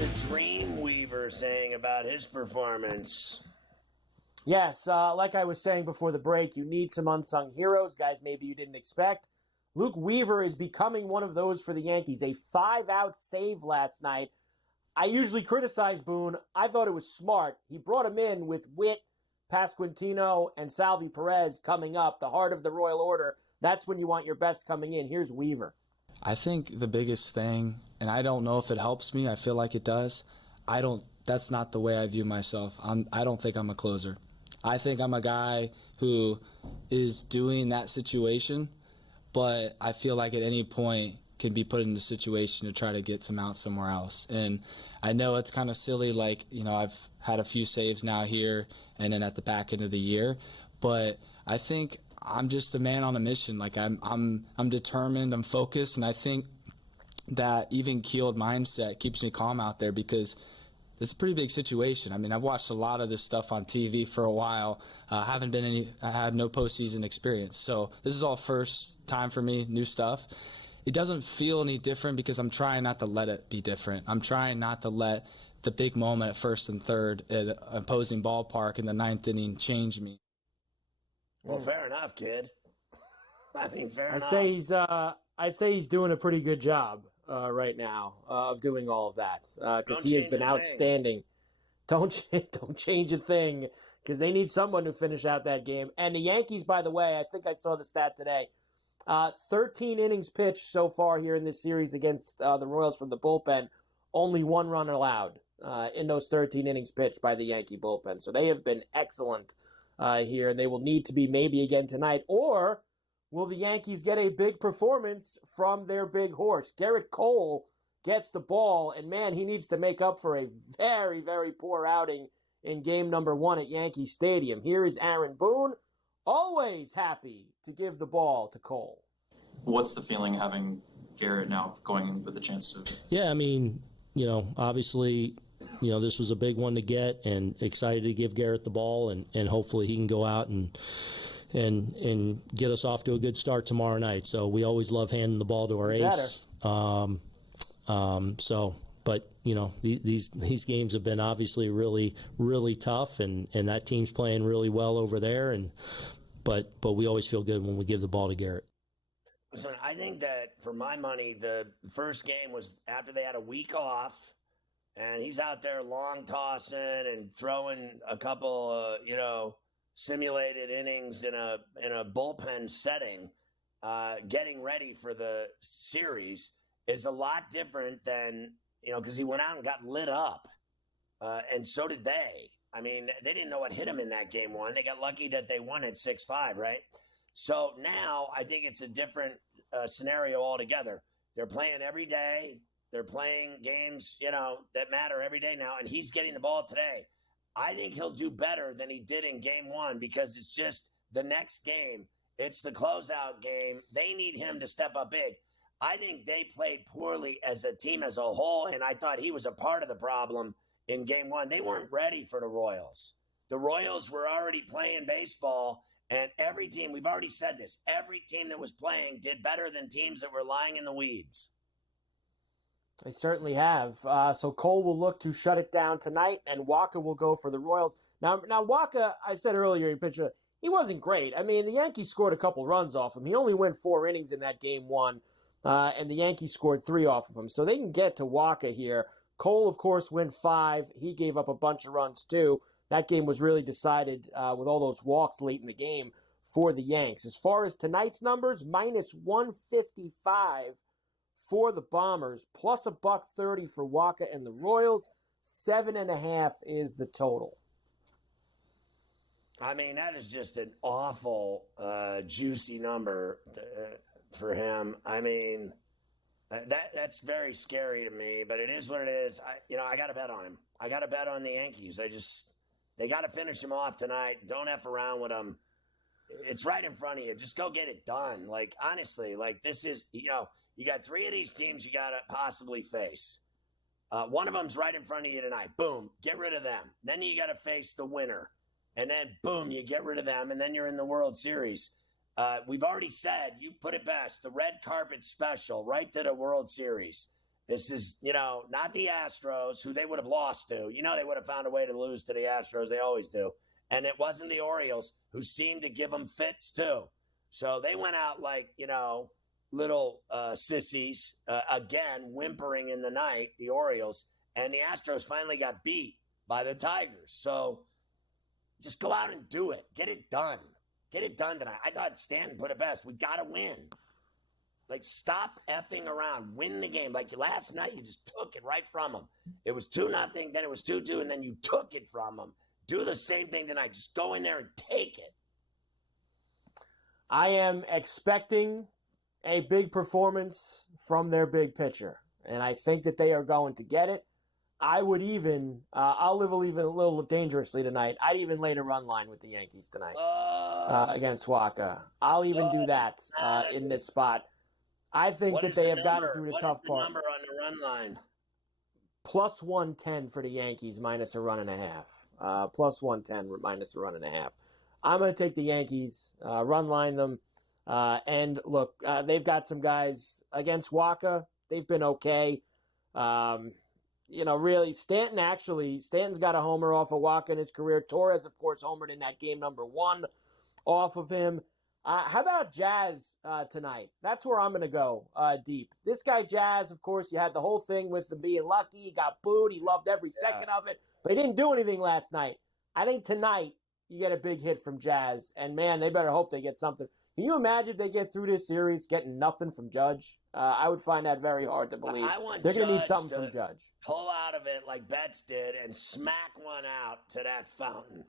the Dreamweaver saying about his performance? Yes, like I was saying before the break, you need some unsung heroes, guys maybe you didn't expect. Luke Weaver is becoming one of those for the Yankees. A 5-out save last night. I usually criticize Boone. I thought it was smart. He brought him in with Witt, Pasquantino, and Salvi Perez coming up, the heart of the Royal Order. That's when you want your best coming in. Here's Weaver. I think the biggest thing, and I don't know if it helps me, I feel like it does, that's not the way I view myself. I don't think I'm a closer. I think I'm a guy who is doing that situation, but I feel like at any point can be put in a situation to try to get some out somewhere else. And I know it's kind of silly, like, I've had a few saves now here and then at the back end of the year, but I think I'm just a man on a mission. Like I'm determined, I'm focused, and I think that even keeled mindset keeps me calm out there because it's a pretty big situation. I mean, I've watched a lot of this stuff on TV for a while. I had no postseason experience. So this is all first time for me, new stuff. It doesn't feel any different because I'm trying not to let it be different. I'm trying not to let the big moment at first and third at opposing ballpark in the ninth inning change me. Well, fair enough, kid. I mean, fair enough. I'd say he's doing a pretty good job right now of doing all of that because he has been outstanding. Don't change a thing because they need someone to finish out that game. And the Yankees, by the way, I think I saw the stat today. 13 innings pitched so far here in this series against the Royals from the bullpen. Only 1 run allowed in those 13 innings pitched by the Yankee bullpen. So they have been excellent here, and they will need to be maybe again tonight. Or will the Yankees get a big performance from their big horse? Gerrit Cole gets the ball, and man, he needs to make up for a very, very poor outing in game number 1 at Yankee Stadium. Here is Aaron Boone, always happy to give the ball to Cole. What's the feeling having Gerrit now going in with a chance to? Yeah, I mean, obviously, this was a big one to get, and excited to give Gerrit the ball, and hopefully he can go out and get us off to a good start tomorrow night. So we always love handing the ball to our ace. But these games have been obviously really, really tough, and that team's playing really well over there. But we always feel good when we give the ball to Gerrit. Listen, I think that for my money, the first game was after they had a week off, and he's out there long tossing and throwing a couple, simulated innings in a bullpen setting, getting ready for the series is a lot different than, because he went out and got lit up, and so did they. I mean, they didn't know what hit him in that game 1. They got lucky that they won at 6-5, right? So now I think it's a different scenario altogether. They're playing every day. They're playing games, that matter every day now, and he's getting the ball today. I think he'll do better than he did in game 1 because it's just the next game. It's the closeout game. They need him to step up big. I think they played poorly as a team as a whole, and I thought he was a part of the problem in game 1. They weren't ready for the Royals. The Royals were already playing baseball, and every team, we've already said this, every team that was playing did better than teams that were lying in the weeds. They certainly have. So Cole will look to shut it down tonight, and Waka will go for the Royals. Now Waka, I said earlier, he wasn't great. I mean, the Yankees scored a couple runs off him. He only went 4 innings in that game 1, and the Yankees scored 3 off of him. So they can get to Waka here. Cole, of course, went 5. He gave up a bunch of runs, too. That game was really decided with all those walks late in the game for the Yanks. As far as tonight's numbers, minus 155 for the Bombers, plus $130 for Waka and the Royals. 7.5 is the total. I mean, that is just an awful, juicy number for him. I mean, that's very scary to me, but it is what it is. I got to bet on him. I got to bet on the Yankees. They got to finish him off tonight. Don't F around with him. It's right in front of you. Just go get it done. Like, honestly, this is, you got 3 of these teams you got to possibly face. One of them's right in front of you tonight. Boom, get rid of them. Then you got to face the winner. And then, boom, you get rid of them, and then you're in the World Series. We've already said, you put it best, the red carpet special right to the World Series. This is, not the Astros, who they would have lost to. They would have found a way to lose to the Astros. They always do. And it wasn't the Orioles, who seemed to give them fits, too. So they went out like, little sissies, again, whimpering in the night, the Orioles. And the Astros finally got beat by the Tigers. So just go out and do it. Get it done. Get it done tonight. I thought Stanton put it best. We got to win. Like, stop effing around. Win the game. Like last night, you just took it right from them. It was 2-0, then it was 2-2, and then you took it from them. Do the same thing tonight. Just go in there and take it. I am expecting a big performance from their big pitcher, and I think that they are going to get it. I would even, I'll live even a little dangerously tonight. I'd even lay the run line with the Yankees tonight against Waka. I'll even do that in this spot. I think that they have gotten through the tough part. What is the number on the run line? Plus 110 for the Yankees minus a run and a half. Plus 110 minus a run and a half. I'm going to take the Yankees, run line them. And look, they've got some guys against Waka. They've been okay. Really, Stanton's got a homer off of Waka in his career. Torres, of course, homered in that game number 1 off of him. How about Jazz tonight? That's where I'm going to go deep. This guy, Jazz, of course, you had the whole thing with him being lucky. He got booed. He loved every second of it. But he didn't do anything last night. I think tonight you get a big hit from Jazz. And, man, they better hope they get something. Can you imagine if they get through this series getting nothing from Judge? I would find that very hard to believe. They're going to need something from Judge. Pull out of it like Betts did and smack one out to that fountain.